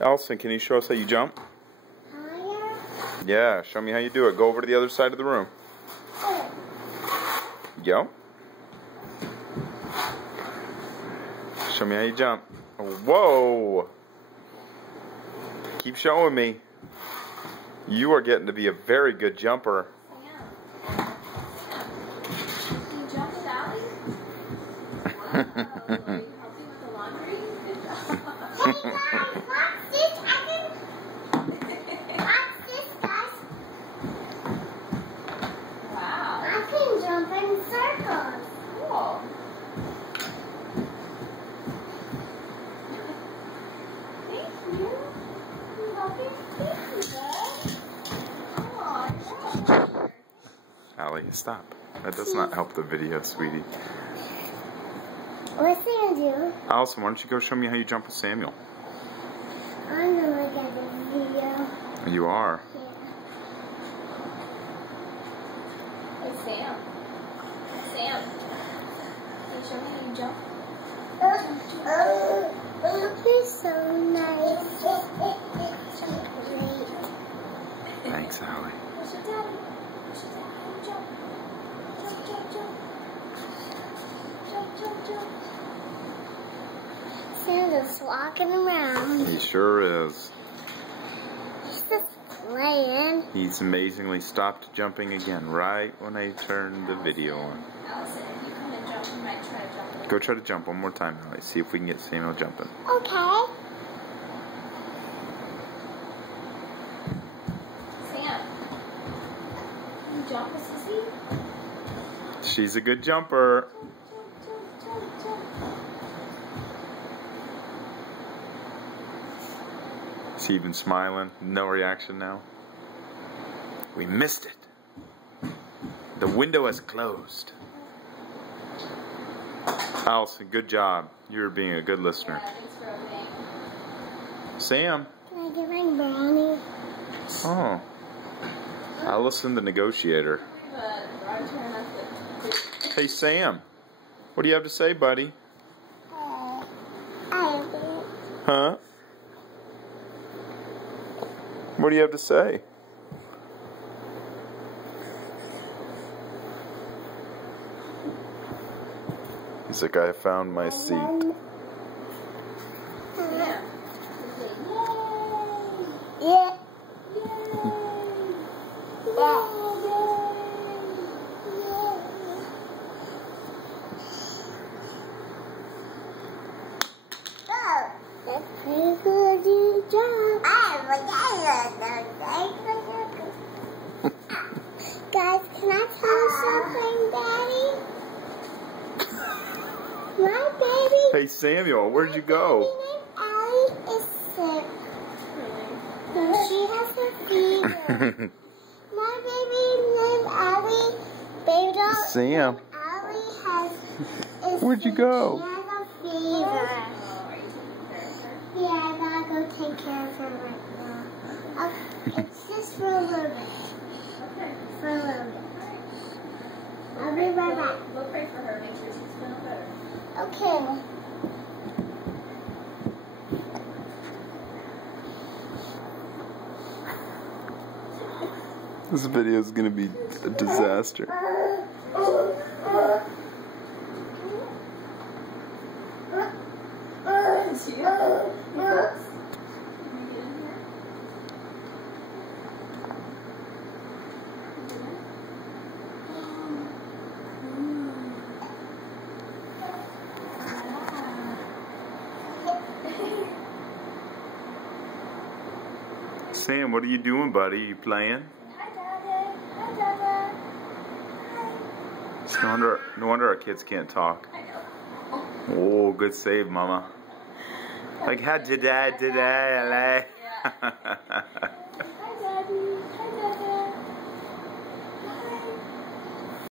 Allison, can you show us how you jump? Higher? Yeah, show me how you do it. Go over to the other side of the room. Go. Show me how you jump. Whoa! Keep showing me. You are getting to be a very good jumper. Can you jump with Allie? Wow. Help you with the laundry? Good job. Hey guys, watch this. Watch this, guys. Wow. I can jump in circles. Cool. Thank you. Can you help me? Thank you, Dad. Allie, stop. That does not help the video, sweetie. What's Sam do? Allison, why don't you go show me how you jump with Samuel? I'm gonna look at the video. You are. Yeah. Hey Sam. Sam. Can you show me how you jump? You're so nice. Thanks, Allie. Where's your daddy? Where's your daddy? Jump. Jump, jump, jump. Jump, jump, jump. Sam's just walking around. He sure is. He's just playing. He's amazingly stopped jumping again right when I turned the video on. Allison, if you come and jump, you might try to jump. Go try to jump one more time, Allie. See if we can get Samuel jumping. Okay. Sam, can you jump with Sissy? She's a good jumper. Jump, jump, jump, jump, jump. Is he even smiling? No reaction now? We missed it. The window has closed. Allison, good job. You're being a good listener. Yeah, thanks for opening. Sam. Can I get my brownie? Oh. Allison the negotiator. Hey, Sam. What do you have to say, buddy? Huh? What do you have to say? He's like, I found my seat. Yeah. That's pretty good, you job. Guys, can I tell you something, Daddy? My baby. Hey, Samuel, where'd you go? My baby named Allie is sick. And she has a fever. My baby named Allie, baby doll. Sam. Allie is Where'd you sick. go? She has a fever. Yeah, I gotta go take care of her right now. It's just for a little bit. For a little bit. I'll be right back. We'll pray for her, make sure she's feeling better. Okay. This video is going to be a disaster. Sam, what are you doing, buddy? You playing? Hi, Dada. Hi, Dada. It's no wonder our kids can't talk. I know. Oh, good save, Mama. Like, how did I? Yeah.